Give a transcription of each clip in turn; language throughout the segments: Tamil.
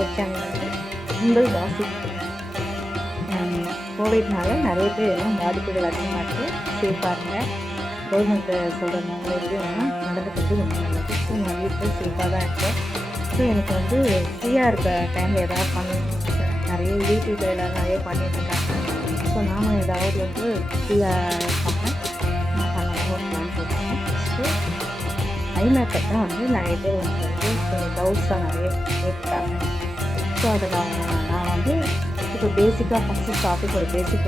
இந்த சேனல் வந்து உங்கள் வாசி. கோவிட்னால நிறைய பேர் எல்லாம் பாதிப்புகள் அதிகமாக இருக்குது. சேஃபாக இருங்க. கவர்மெண்ட்டை சொல்கிற இதெல்லாம் நடந்துக்கிறது ரொம்ப நல்லது. ஸோ நான் வீட்டில் சேஃபாக தான் இருக்கேன். ஸோ எனக்கு வந்து ஃப்ரீயாக இருக்க டைமில் எதாவது பண்ணணும். நிறைய யூடியூப்பில் எல்லாம் நிறைய பண்ணிட்டுருக்காங்க. ஸோ நானும் ஏதாவது வந்து ஃப்ரீயாக பண்ணேன் நான் பண்ணலாம் ஒரு பிளான் போட்டுருக்கேன். ஸோ ஐ மேக்கப் தான் வந்து நிறைய பேர் வந்து கொஞ்சம் டவுட்ஸாக நிறைய கேட்குறாங்க. ஸோ அதை நான் வந்து இப்போ பேசிக்காக ஃபஸ்ட்டு ஸ்டார்டிங் ஒரு பேசிக்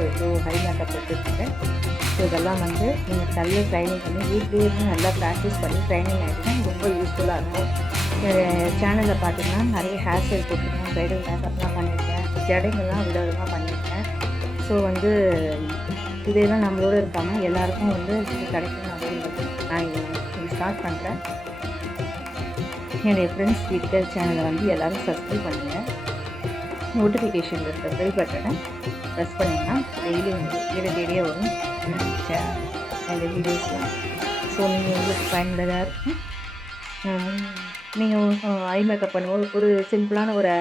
ஐ மேக்கப் எடுத்துருக்கேன். ஸோ இதெல்லாம் வந்து நீங்கள் நல்ல ட்ரைனிங் பண்ணி வீட்லேயே இருந்து நல்லா ப்ராக்டிஸ் பண்ணி ட்ரைனிங் ஆகிடுச்சுன்னா ரொம்ப யூஸ்ஃபுல்லாக இருக்கும். சேனலில் பார்த்தீங்கன்னா நிறைய ஹேர் ஸ்டைல் போட்டிருக்கேன், ப்ரைடல் மேக்கப்லாம் பண்ணியிருக்கேன், ஜடைங்கள்லாம் விதவிதமாக பண்ணியிருக்கேன். ஸோ வந்து இதெல்லாம் நம்மளோட இருக்காமல் எல்லாருக்கும் வந்து கிடைக்கணும் அப்படின்றது நான் இது ஸ்டார்ட் பண்ணுறேன். என்னுடைய ஃப்ரெண்ட்ஸ் வீட்டுக்கு சேனலை வந்து எல்லோரும் சப்ஸ்கிரைப் பண்ணுங்கள். நோட்டிஃபிகேஷன் இருக்கிற பெல் பட்டனை ப்ரெஸ் பண்ணிங்கன்னா டெய்லி உங்களுக்கு டெய்லியாக வரும் இந்த வீடியோஸ்லாம். ஸோ நீங்கள் உங்களுக்கு பயனுள்ளதாக இருக்கும். நீங்கள் ஐ மேக்கப் பண்ணும்போது ஒரு சிம்பிளான ஒரு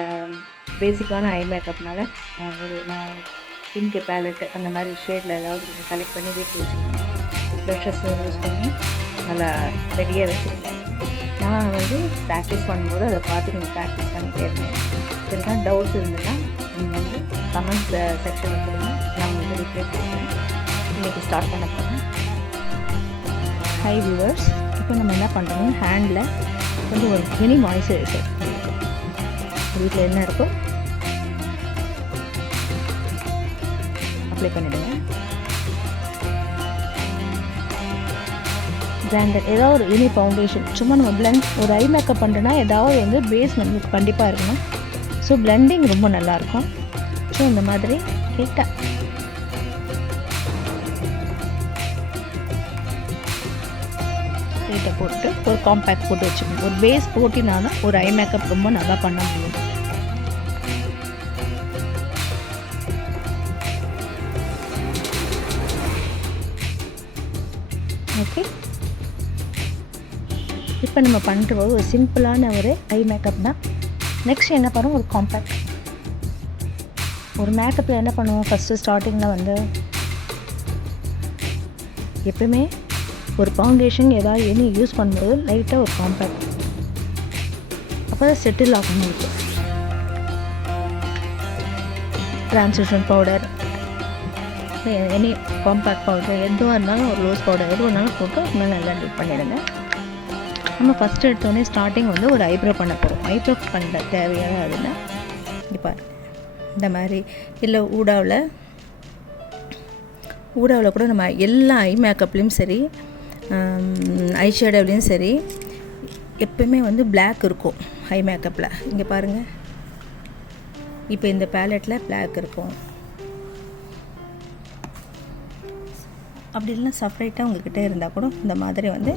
பேசிக்கான ஐ மேக்கப்னால ஒரு நான் பிங்க் பேலட்டு அந்த மாதிரி ஷேடில் ஏதாவது நீங்கள் செலக்ட் பண்ணி வீட்டில் வச்சுக்கணும். ப்ரஷஸ் யூஸ் பண்ணி நல்லா ரெடியாக வச்சுருக்கேன். நான் வந்து ப்ராக்டிஸ் பண்ணும்போது அதை பார்த்து நீங்கள் ப்ராக்டிஸ் பண்ணிகிட்டே இருந்தேன். சரிங்களா? டவுட்ஸ் இருந்ததுன்னா நீங்கள் வந்து கமெண்ட்ஸ் செக்ஷனில் கொடுங்க, நான் உங்களுக்கு ரிப்ளை கொடுக்குறேன். இன்றைக்கி ஸ்டார்ட் பண்ண போகிறேன். ஹை வியூவர்ஸ், இப்போ நம்ம என்ன பண்ணுறோம், ஹேண்டில் வந்து ஒரு மினி மாய்ஸ்சரைசர் வீட்டில் என்ன இருக்கோ அப்ளை பண்ணிவிடுங்க. பிராண்டட் ஏதாவது ஒரு எனி ஃபவுண்டேஷன் சும்மா நம்ம பிளெண்ட் ஒரு ஐ மேக்கப் பண்ணுறோன்னா ஏதாவது வந்து பேஸ் நம்மளுக்கு கண்டிப்பாக இருக்கணும். ஸோ பிளெண்டிங் ரொம்ப நல்லாயிருக்கும். ஸோ இந்த மாதிரி லைட்டாக லைட்டாக போட்டு ஒரு காம்பேக்ட் போட்டு வச்சுக்கணும். ஒரு பேஸ் போட்டினா தான் ஒரு ஐ மேக்கப் ரொம்ப நல்லா பண்ண முடியும். ஓகே, இப்போ நம்ம பண்ணுறது ஒரு சிம்பிளான ஒரு ஐ மேக்கப் தான். நெக்ஸ்ட் என்ன பண்ணுவோம், ஒரு காம்பேக்ட். ஒரு மேக்கப்பில் என்ன பண்ணுவோம், ஃபஸ்ட்டு ஸ்டார்டிங்கில் வந்து எப்பவுமே ஒரு ஃபவுண்டேஷன் ஏதாவது எனி யூஸ் பண்ணும்போது லைட்டாக ஒரு காம்பேக்ட் அப்போ தான் செட்டில் ஆகணும். இருக்கும் ட்ரான்ஸ்லூஷன் பவுடர் எனி காம்பேக்ட் பவுடர் எதுவாக இருந்தாலும் ஒரு லோஸ் பவுடர் எது வேணாலும் போட்டு இன்னும் நல்லா டிப் பண்ணிவிடுங்க. நம்ம ஃபஸ்ட்டு எடுத்தோடனே ஸ்டார்டிங் வந்து ஒரு ஐப்ரோ பண்ண போகிறோம். ஐப்ரோ பண்ண தேவையான அதுன்னா இப்போ இந்த மாதிரி இல்லை ஊடாவில் கூட நம்ம எல்லா ஐ மேக்கப்லேயும் சரி ஐ ஷேடோவ்லேயும் சரி எப்பவுமே வந்து பிளாக் இருக்கும் ஐ மேக்கப்பில். இங்கே பாருங்கள், இப்போ இந்த பேலட்டில் பிளாக் இருக்கும். அப்படி இல்லைன்னா செப்பரேட்டாக உங்கள்கிட்ட இருந்தால் கூட இந்த மாதிரி வந்து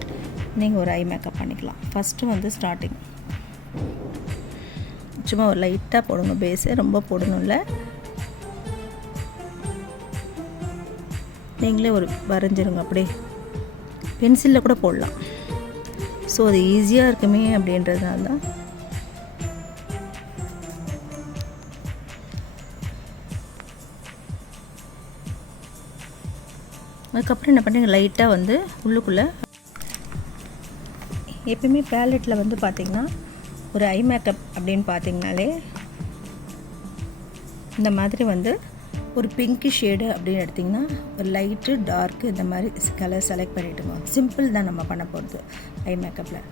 நீங்கள் ஒரு ஐ மேக்கப் பண்ணிக்கலாம். ஃபஸ்ட்டு வந்து ஸ்டார்டிங் சும்மா ஒரு லைட்டாக போடுங்க, பேஸு ரொம்ப போடணும்ல. நீங்களே ஒரு வரைஞ்சிருங்க, அப்படியே பென்சிலில் கூட போடலாம். ஸோ அது ஈஸியாக இருக்குமே அப்படின்றதுனால தான். அதுக்கப்புறம் என்ன பண்ணுறீங்க, லைட்டாக வந்து உள்ளுக்குள்ளே எப்பயுமே பேலட்டில் வந்து பார்த்திங்கன்னா ஒரு ஐ மேக்கப் அப்படின்னு பார்த்திங்கனாலே இந்த மாதிரி வந்து ஒரு பிங்க்கு ஷேடு அப்படின்னு எடுத்திங்கன்னா ஒரு லைட்டு டார்க்கு இந்த மாதிரி கலர் செலக்ட் பண்ணிவிட்டுங்க. சிம்பிள் தான் நம்ம பண்ண போகிறது ஐ மேக்கப்பில்.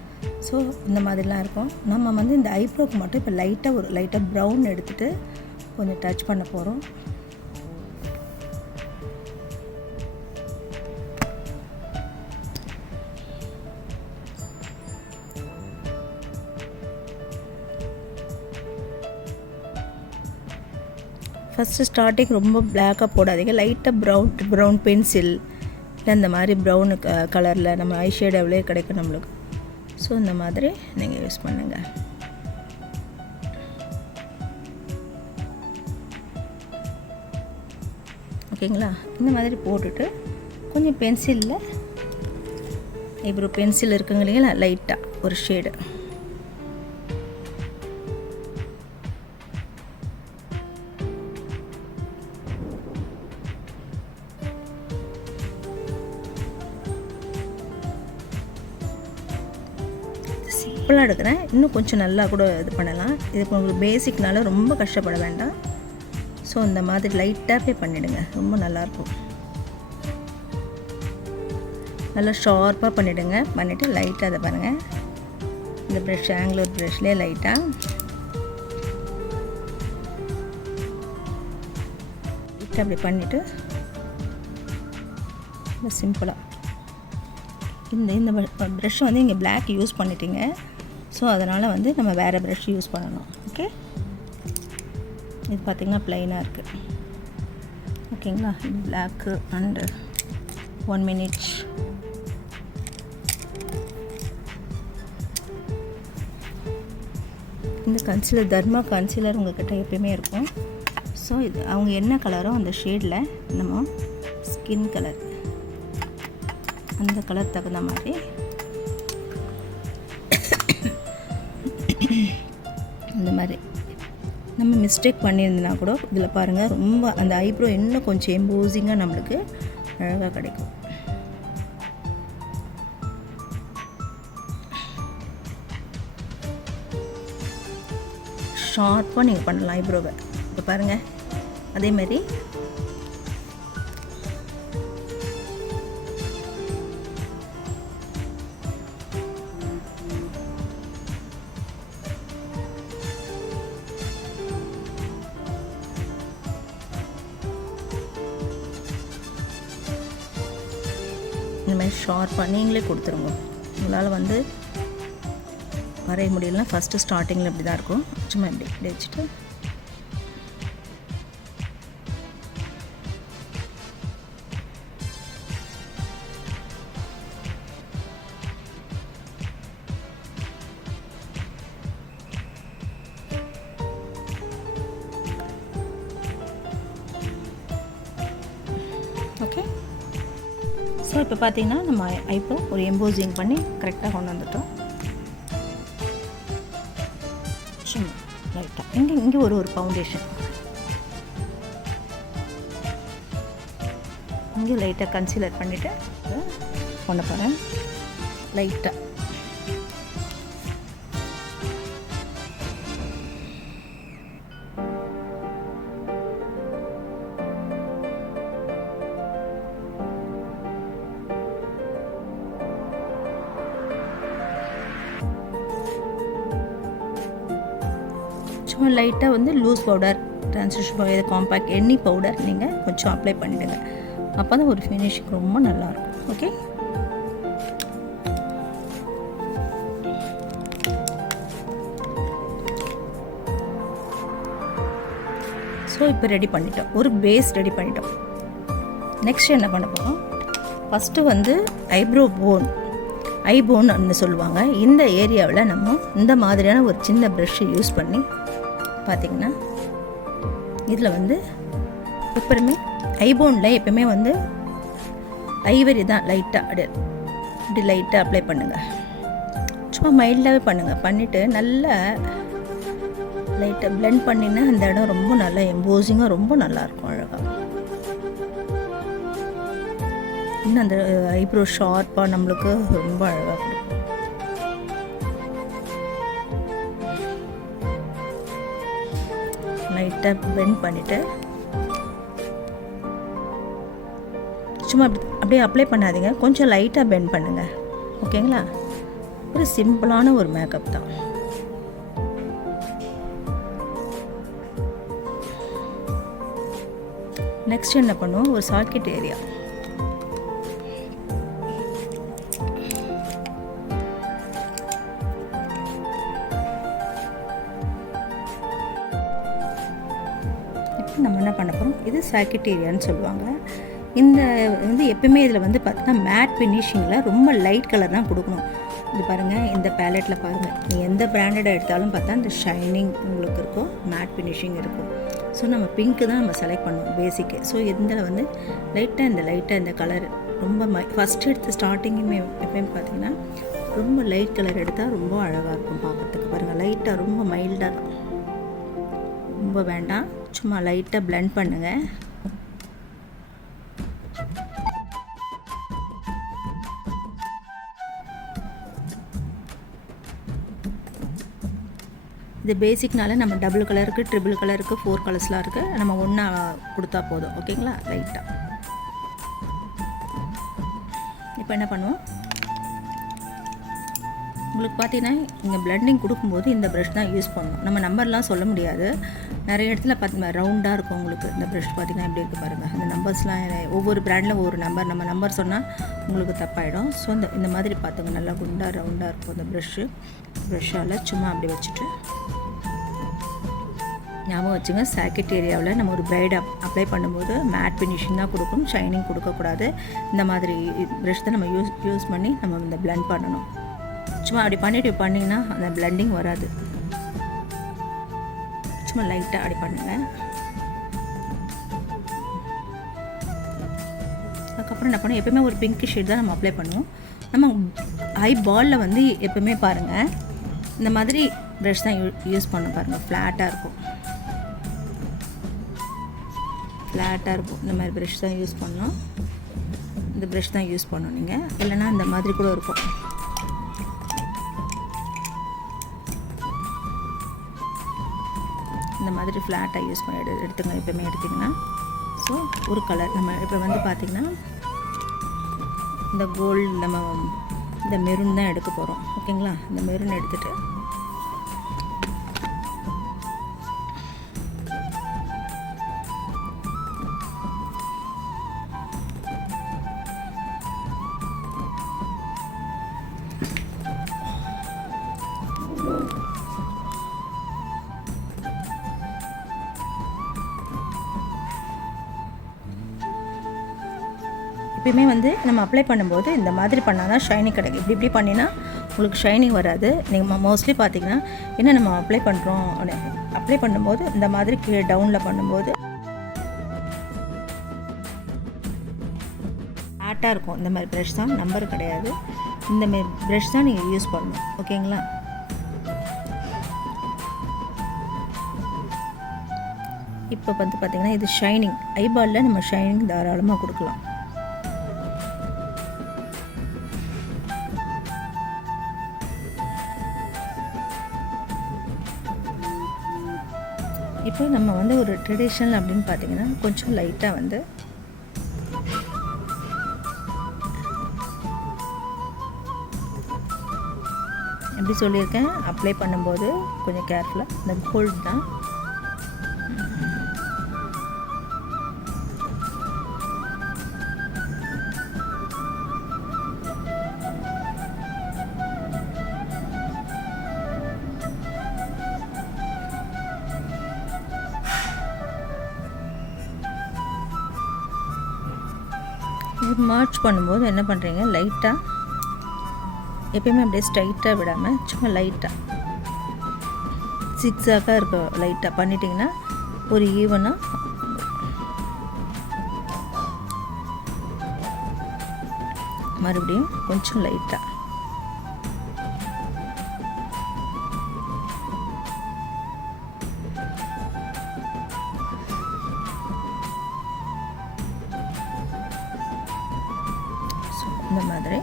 ஸோ இந்த மாதிரிலாம் இருக்கும். நம்ம வந்து இந்த ஐப்ரோக்கு மட்டும் இப்போ லைட்டாக ப்ரௌன் எடுத்துகிட்டு கொஞ்சம் டச் பண்ண போகிறோம். ஃபஸ்ட்டு ஸ்டார்டிங் ரொம்ப பிளாக்காக போடாதீங்க, லைட்டாக ப்ரௌன் பென்சில் இல்லை இந்த மாதிரி ப்ரௌனு கலரில் நம்ம ஐ ஷேடோவிலே கிடைக்கும் நம்மளுக்கு. ஸோ இந்த மாதிரி நீங்கள் யூஸ் பண்ணுங்கள். ஓகேங்களா? இந்த மாதிரி போட்டுட்டு கொஞ்சம் பென்சிலில் ஐப்ரோ பென்சில் இருக்குங்க இல்லைங்களா, லைட்டாக ஒரு ஷேடு சிம்பிளாக எடுக்கிறேன். இன்னும் கொஞ்சம் நல்லா கூட இது பண்ணலாம். இது உங்களுக்கு பேசிக்னால ரொம்ப கஷ்டப்பட வேண்டாம். ஸோ இந்த மாதிரி லைட்டாக அப்ளை பண்ணிவிடுங்க, ரொம்ப நல்லாயிருக்கும். நல்லா ஷார்ப்பாக பண்ணிவிடுங்க. பண்ணிவிட்டு லைட்டாக அதை பாருங்கள், இந்த ப்ரஷ் ஆங்குலர் ப்ரஷ்லேயே லைட்டாக அப்படி பண்ணிவிட்டு சிம்பிளாக இந்த ப்ரஷ் வந்து இங்கே பிளாக் யூஸ் பண்ணிட்டீங்க. ஸோ அதனால் வந்து நம்ம வேறு ப்ரஷ் யூஸ் பண்ணணும். ஓகே, இது பார்த்திங்கன்னா ப்ளைனாக இருக்குது. ஓகேங்களா, இது பிளாக்கு அண்டு 1 minute. இந்த கன்சீலர் தர்மா கன்சீலர் உங்கள்கிட்ட எப்பயுமே இருக்கும். ஸோ இது அவங்க என்ன கலரோ அந்த ஷேடில் நம்ம ஸ்கின் கலர் அந்த கலர் தகுந்த மாதிரி இந்த மாதிரி நம்ம மிஸ்டேக் பண்ணியிருந்தனா கூட இதில் பாருங்கள், ரொம்ப அந்த ஐப்ரோ இன்னும் கொஞ்சம் எம்போசிங்காக நம்மளுக்கு அழகாக கிடைக்கும். ஷார்ப்பாக நீங்கள் பண்ணலாம் ஐப்ரோவை. இப்போ பாருங்கள், அதேமாதிரி இந்த மாதிரி ஷார்ப்பாக நீங்களே கொடுத்துருங்க. உங்களால் வந்து வரைய முடியலன்னா ஃபஸ்ட்டு ஸ்டார்டிங்கில் இப்படி தான் இருக்கும். சும்மா இப்படி வச்சுட்டு ஓகே. ஸோ இப்போ பார்த்தீங்கன்னா நம்ம ஐப்ரோ ஒரு எம்போசிங் பண்ணி கரெக்டாக கொண்டு வந்துட்டோம். சும்மா லைட்டாக இங்கே ஒரு ஃபவுண்டேஷன், இங்கே லைட்டாக கன்சீலர் பண்ணிவிட்டு கொண்டு போகிறேன் லைட்டாக. சும்மா லைட்டாக வந்து loose powder, translation powder, compact any powder நீங்கள் கொஞ்சம் அப்ளை பண்ணிவிடுங்க. அப்போ தான் ஒரு ஃபினிஷிங் ரொம்ப நல்லாயிருக்கும். ஓகே, ஸோ இப்போ ரெடி பண்ணிட்டோம், ஒரு பேஸ் ரெடி பண்ணிட்டோம். நெக்ஸ்ட் என்ன பண்ண போகிறோம், ஃபஸ்ட்டு வந்து ஐப்ரோ ஐபோன்னு சொல்லுவாங்க. இந்த ஏரியாவில் நம்ம இந்த மாதிரியான ஒரு சின்ன ப்ரஷ்ஷை யூஸ் பண்ணி பார்த்திங்கன்னா இதில் வந்து எப்பவுமே ஐபோனில் எப்பவுமே வந்து ஐவரி தான் லைட்டாக இப்படி லைட்டாக அப்ளை பண்ணுங்கள். சும்மா மைல்டாகவே பண்ணுங்கள். பண்ணிவிட்டு நல்லா லைட்டாக பிளெண்ட் பண்ணினா அந்த இடம் ரொம்ப நல்லா எம்போசிங்காக ரொம்ப நல்லாயிருக்கும், அழகாக. இன்னும் அந்த ஐப்ரோ ஷார்ப்பாக நம்மளுக்கு ரொம்ப அழகாக இருக்கும். லைட்டாக பெண்ட் பண்ணிவிட்டு சும்மா அப்படியே அப்ளை பண்ணாதீங்க, கொஞ்சம் லைட்டாக பெண்ட் பண்ணுங்கள். ஓகேங்களா, ஒரு சிம்பிளான ஒரு மேக்கப் தான். நெக்ஸ்ட் என்ன பண்ணுவோம், ஒரு சாக்கெட் ஏரியா நம்ம என்ன பண்ண போகிறோம், இது சாக்கெட் ஏரியான்னு சொல்லுவாங்க. இந்த வந்து எப்பவுமே இதில் வந்து பார்த்தீங்கன்னா மேட் ஃபினிஷிங்கில் ரொம்ப லைட் கலர் தான் கொடுக்கணும். இது பாருங்கள், இந்த பேலட்டில் பாருங்கள், நீங்கள் எந்த பிராண்டடாக எடுத்தாலும் பார்த்தா இந்த ஷைனிங் உங்களுக்கு இருக்கும், மேட் ஃபினிஷிங் இருக்கும். ஸோ நம்ம பிங்க்கு தான் நம்ம செலக்ட் பண்ணுவோம் பேசிக்கு. ஸோ இதில் வந்து லைட்டாக இந்த கலர் ரொம்ப ஃபஸ்ட்டு எடுத்து ஸ்டார்டிங்குமே எப்பயுமே பார்த்தீங்கன்னா ரொம்ப லைட் கலர் எடுத்தால் ரொம்ப அழகாக இருக்கும் பார்க்குறதுக்கு. பாருங்கள், லைட்டாக ரொம்ப மைல்டாக தான், ரொம்ப வேண்டாம், சும்மா லைட்டாக பிளெண்ட் பண்ணுங்கள். இது பேசிக்னால நம்ம டபுள் கலருக்கு, ட்ரிபிள் கலருக்கு, 4 கலர்ஸ்லாம் இருக்குது. நம்ம ஒன்றா கொடுத்தா போதும். ஓகேங்களா? லைட்டாக இப்போ என்ன பண்ணுவோம், உங்களுக்கு பார்த்தீங்கன்னா இங்கே பிளெண்டிங் கொடுக்கும்போது இந்த ப்ரஷ் தான் யூஸ் பண்ணணும். நம்ம நம்பர்லாம் சொல்ல முடியாது. நிறைய இடத்துல ரவுண்டாக இருக்கும். உங்களுக்கு இந்த ப்ரஷ் பார்த்தீங்கன்னா எப்படி இருக்குது பாருங்கள். இந்த நம்பர்ஸ்லாம் ஒவ்வொரு பிராண்டில் ஒவ்வொரு நம்பர், நம்ம நம்பர் சொன்னால் உங்களுக்கு தப்பாயிடும். ஸோ இந்த மாதிரி பார்த்துங்க, நல்லா குண்டாக ரவுண்டாக இருக்கும் இந்த ப்ரஷ்ஷால் சும்மா அப்படி வச்சுட்டு ஞாபகம் வச்சுங்க. சாக்கெட் ஏரியாவில் நம்ம ஒரு பிரைட் அப்ளை பண்ணும்போது மேட் ஃபினிஷிங் தான் கொடுக்கணும், ஷைனிங் கொடுக்கக்கூடாது. இந்த மாதிரி ப்ரஷ் தான் நம்ம யூஸ் பண்ணி நம்ம இந்த பிளெண்ட் பண்ணணும். சும்மா அப்படி பண்ணிங்கன்னா அந்த பிளெண்டிங் வராது. சும்மா லைட்டாக அப்படி பண்ணுங்கள். அதுக்கப்புறம் என்ன பண்ணுவோம், எப்போயுமே ஒரு பிங்க் ஷேட் தான் நம்ம அப்ளை பண்ணுவோம். நம்ம ஐ பாலில் வந்து எப்போவுமே பாருங்கள் இந்த மாதிரி ப்ரஷ் தான் யூஸ் பண்ண பாருங்கள். ஃப்ளாட்டாக இருக்கும். இந்த மாதிரி ப்ரஷ் தான் யூஸ் பண்ணணும். இந்த ப்ரஷ் தான் யூஸ் பண்ணணும் நீங்கள், இல்லைன்னா இந்த மாதிரி கூட இருக்கும். இந்த மாதிரி ஃப்ளாட்டாக யூஸ் பண்ணி எடுத்துங்க. எப்போயுமே எடுத்திங்கன்னா ஸோ ஒரு கலர் நம்ம இப்போ வந்து பார்த்திங்கன்னா இந்த கோல்டு நம்ம இந்த மெரூன் தான் எடுக்க போகிறோம். ஓகேங்களா? இந்த மெரூன் எடுத்துகிட்டு எப்பயுமே வந்து நம்ம அப்ளை பண்ணும்போது இந்த மாதிரி பண்ணால் தான் ஷைனிங் கிடைக்கும். இப்படி பண்ணினா உங்களுக்கு ஷைனிங் வராது. நீங்கள் மோஸ்ட்லி பார்த்தீங்கன்னா என்ன நம்ம அப்ளை பண்ணுறோம், அப்ளை பண்ணும்போது இந்த மாதிரி கீழே டவுனில் பண்ணும்போது ஃப்ளாட்டாக இருக்கும். இந்த மாதிரி ப்ரஷ் தான், நம்பர் கிடையாது. இந்த மாதிரி ப்ரஷ் தான் நீங்கள் யூஸ் பண்ணணும். ஓகேங்களா? இப்போ வந்து பார்த்திங்கன்னா இது ஷைனிங், ஐபாலில் நம்ம ஷைனிங் தாராளமாக கொடுக்கலாம். இப்போ நம்ம வந்து ஒரு ட்ரெடிஷ்னல் அப்படின்னு பார்த்தீங்கன்னா கொஞ்சம் லைட்டாக வந்து எப்படி சொல்லியிருக்கேன், அப்ளை பண்ணும்போது கொஞ்சம் கேர்ஃபுல்லாக இந்த கோல்டு தான். இது மார்ச் பண்ணும்போது என்ன பண்ணுறீங்க, லைட்டாக எப்பயுமே அப்படியே ஸ்ட்ரைட்டாக விடாமல் சும்மா லைட்டாக சிக்ஸாக்காக இருக்க லைட்டாக பண்ணிட்டீங்கன்னா ஒரு ஈவனாக மறுபடியும் கொஞ்சம் லைட்டாக இந்த மாதிரி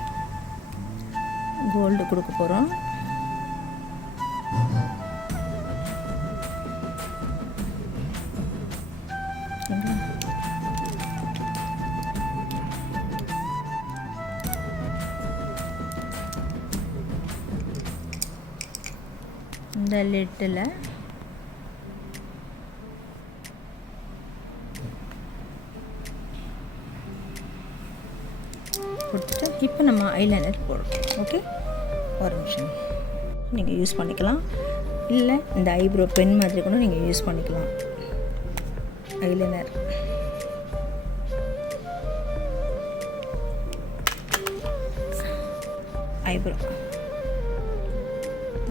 கோல்டு கொடுக்க போகிறோம். இந்த லிட்டில் கொடுத்துட்டு இப்போ நம்ம ஐலைனர் போடுறோம். ஓகே, ஒரு நிமிஷம் நீங்கள் யூஸ் பண்ணிக்கலாம். இல்லை இந்த ஐப்ரோ பென் மாதிரி கூட நீங்கள் யூஸ் பண்ணிக்கலாம். ஐலைனர் ஐப்ரோ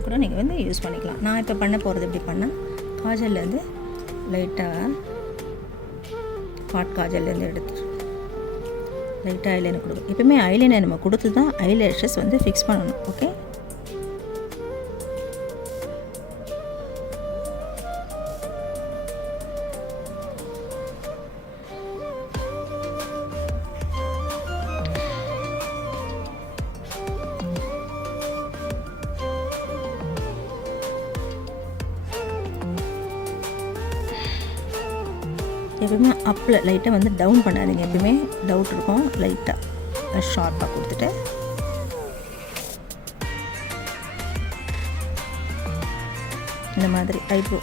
கூட நீங்கள் வந்து யூஸ் பண்ணிக்கலாம். நான் இப்போ பண்ண போகிறது எப்படி பண்ணால், காஜல்லேருந்து லைட்டாக ஹாட் காஜல்லேருந்து எடுத்துட்டு லைட்டாக ஐலைனர் கொடுக்கும். எப்பவுமே ஐலைனர் நம்ம கொடுத்து தான் ஐலேஷஸ் வந்து ஃபிக்ஸ் பண்ணணும். ஓகே, எப்பயுமே அப்பில் லைட்டாக வந்து டவுன் பண்ணாதீங்க. எப்பயுமே டவுட் இருக்கும், லைட்டாக ஷார்ப்பாக கொடுத்துட்டு இந்த மாதிரி ஐப்ரோ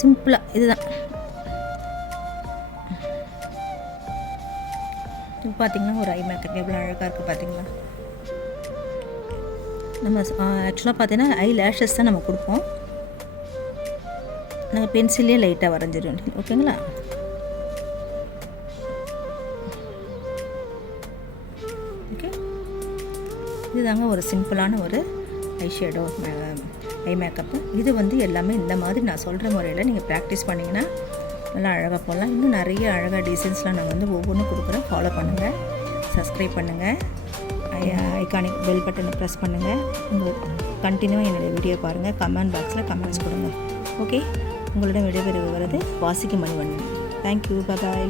சிம்பிளாக இதுதான். இப்போ பார்த்தீங்கன்னா ஒரு ஐ மேக்கப் எவ்வளோ அழகாக இருக்குது பார்த்தீங்களா. நம்ம ஆக்சுவலாக பார்த்தீங்கன்னா ஐ லேஷஸ் தான் நம்ம கொடுப்போம். நாங்கள் பென்சிலே லைட்டாக வரைஞ்சிடும். ஓகேங்களா. ஓகே, இதுதாங்க ஒரு சிம்பிளான ஒரு ஐஷேடோ ஐ மேக்கப்பு. இது வந்து எல்லாமே இந்த மாதிரி நான் சொல்கிற முறையில் நீங்கள் ப்ராக்டிஸ் பண்ணிங்கன்னா நல்லா அழகாக போடலாம். இன்னும் நிறைய அழகாக டிசைன்ஸ்லாம் நாங்கள் வந்து ஒவ்வொன்றும் கொடுக்குறோம். ஃபாலோ பண்ணுங்கள், சப்ஸ்கிரைப் பண்ணுங்கள், ஐகானிக் பெல் பட்டனை ப்ரெஸ் பண்ணுங்கள். உங்களுக்கு கண்டினியூவாக என்னுடைய வீடியோ பாருங்கள். கமெண்ட் பாக்ஸில் கமெண்ட்ஸ் கொடுங்க. ஓகே, உங்களிடம் விடைபெறுவது வாசிக்கு மணிவண்ணன். தேங்க்யூ, பாய்.